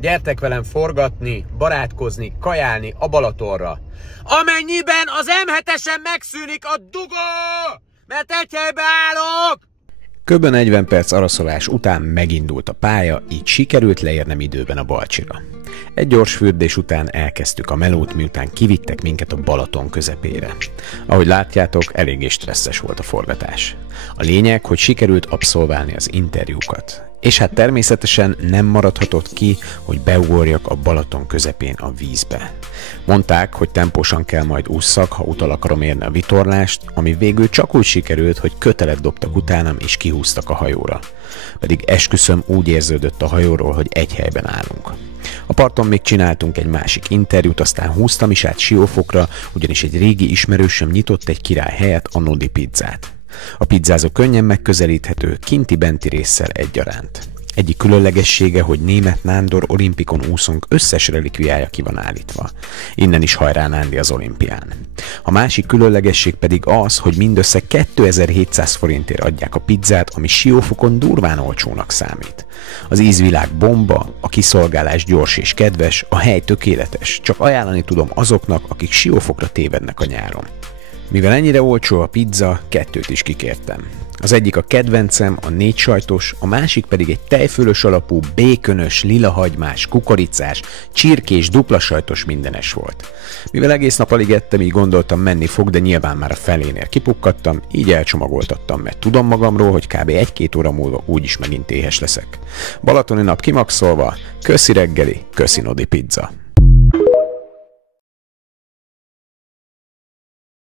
Gyertek velem forgatni, barátkozni, kajálni a Balatonra. Amennyiben az M7-esen megszűnik a dugó, mert egy helybe állok! Kb. 40 perc araszolás után megindult a pálya, így sikerült leérnem időben a Balcsira. Egy gyors fürdés után elkezdtük a melót, miután kivittek minket a Balaton közepére. Ahogy látjátok, eléggé stresszes volt a forgatás. A lényeg, hogy sikerült abszolválni az interjúkat. És hát természetesen nem maradhatott ki, hogy beugorjak a Balaton közepén a vízbe. Mondták, hogy tempósan kell majd ússzak, ha utal akarom érni a vitorlást, ami végül csak úgy sikerült, hogy kötelet dobtak utánam és kihúztak a hajóra. Pedig esküszöm, úgy érződött a hajóról, hogy egy helyben állunk. A parton még csináltunk egy másik interjút, aztán húztam is át Siófokra, ugyanis egy régi ismerősöm nyitott egy király helyet, a Nodi pizzát. A pizzázó könnyen megközelíthető, kinti-benti résszel egyaránt. Egyik különlegessége, hogy német Nándor olimpikon úszónk összes relikviája ki van állítva. Innen is hajrá Nándi az olimpián. A másik különlegesség pedig az, hogy mindössze 2700 forintért adják a pizzát, ami Siófokon durván olcsónak számít. Az ízvilág bomba, a kiszolgálás gyors és kedves, a hely tökéletes, csak ajánlani tudom azoknak, akik Siófokra tévednek a nyáron. Mivel ennyire olcsó a pizza, kettőt is kikértem. Az egyik a kedvencem, a 4 sajtos, a másik pedig egy tejfölös alapú, békönös, lilahagymás, kukoricás, csirkés, dupla sajtos mindenes volt. Mivel egész nap alig ettem, így gondoltam menni fog, de nyilván már a felénél kipukkadtam, így elcsomagoltattam, mert tudom magamról, hogy kb. 1-2 óra múlva úgyis megint éhes leszek. Balatoni nap kimaxolva, köszi reggeli, köszi Nodi pizza.